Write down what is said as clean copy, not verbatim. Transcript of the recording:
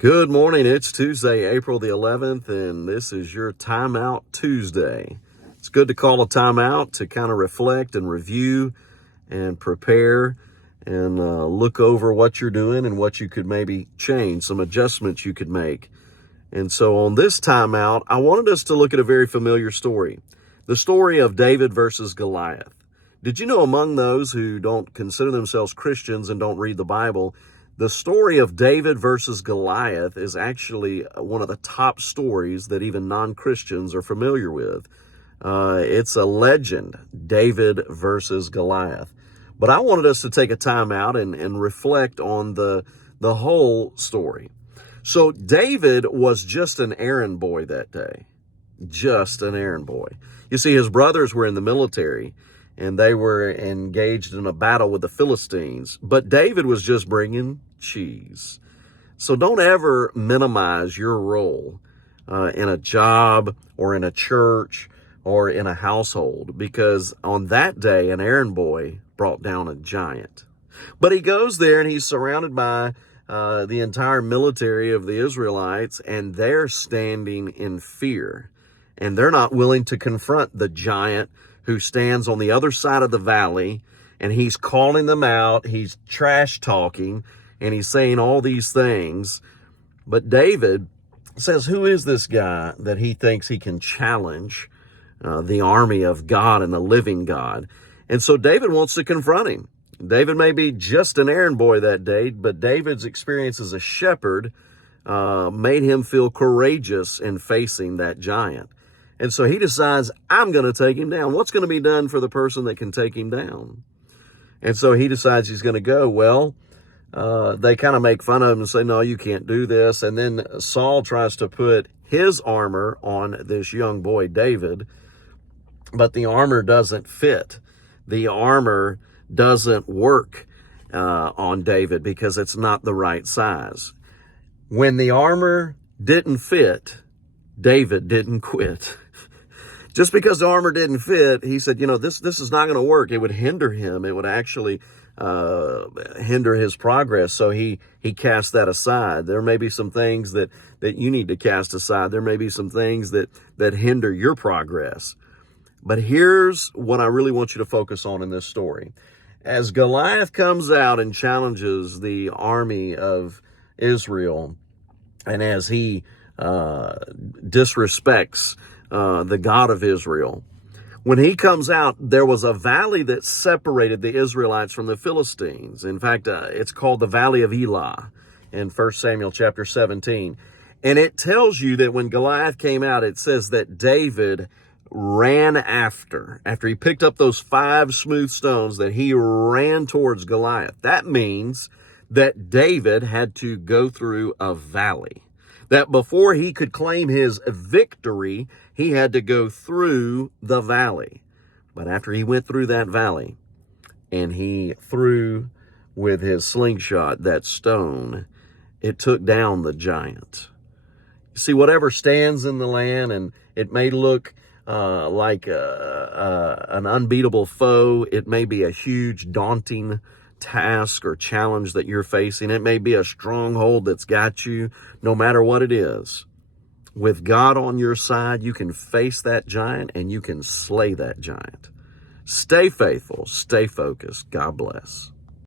Good morning. It's Tuesday, April the 11th, and this is your Timeout Tuesday. It's good to call a timeout to kind of reflect and review and prepare and look over what you're doing and what you could maybe change, some adjustments you could make. And so on this timeout, I wanted us to look at a very familiar story, the story of David versus Goliath. Did you know among those who don't consider themselves Christians and don't read the Bible, the story of David versus Goliath is actually one of the top stories that even non-Christians are familiar with. It's a legend, David versus Goliath. But I wanted us to take a time out and reflect on the whole story. So David was just an errand boy that day, just an errand boy. You see, his brothers were in the military, and they were engaged in a battle with the Philistines. But David was just bringing cheese. So don't ever minimize your role in a job or in a church or in a household, because on that day, an errand boy brought down a giant. But he goes there and he's surrounded by the entire military of the Israelites, and they're standing in fear. And they're not willing to confront the giant who stands on the other side of the valley, and he's calling them out, he's trash talking, and he's saying all these things. But David says, who is this guy that he thinks he can challenge the army of God and the living God? And so David wants to confront him. David may be just an errand boy that day, but David's experience as a shepherd made him feel courageous in facing that giant. And so he decides, I'm going to take him down. What's going to be done for the person that can take him down? And so he decides he's going to go. Well, they kind of make fun of him and say, no, you can't do this. And then Saul tries to put his armor on this young boy, David, but the armor doesn't fit. The armor doesn't work on David because it's not the right size. When the armor didn't fit, David didn't quit. Just because the armor didn't fit, he said, this is not going to work. It would hinder him. It would actually hinder his progress. So he cast that aside. There may be some things that you need to cast aside. There may be some things that hinder your progress. But here's what I really want you to focus on in this story. As Goliath comes out and challenges the army of Israel, and as he disrespects the God of Israel, when he comes out, there was a valley that separated the Israelites from the Philistines. In fact, it's called the Valley of Elah in 1 Samuel chapter 17. And it tells you that when Goliath came out, it says that David ran after he picked up those 5 smooth stones, that he ran towards Goliath. That means that David had to go through a valley. That before he could claim his victory, he had to go through the valley. But after he went through that valley and he threw with his slingshot that stone, it took down the giant. You see, whatever stands in the land, and it may look like an unbeatable foe, it may be a huge, daunting task or challenge that you're facing. It may be a stronghold that's got you. No matter what it is, with God on your side, you can face that giant and you can slay that giant. Stay faithful, stay focused. God bless.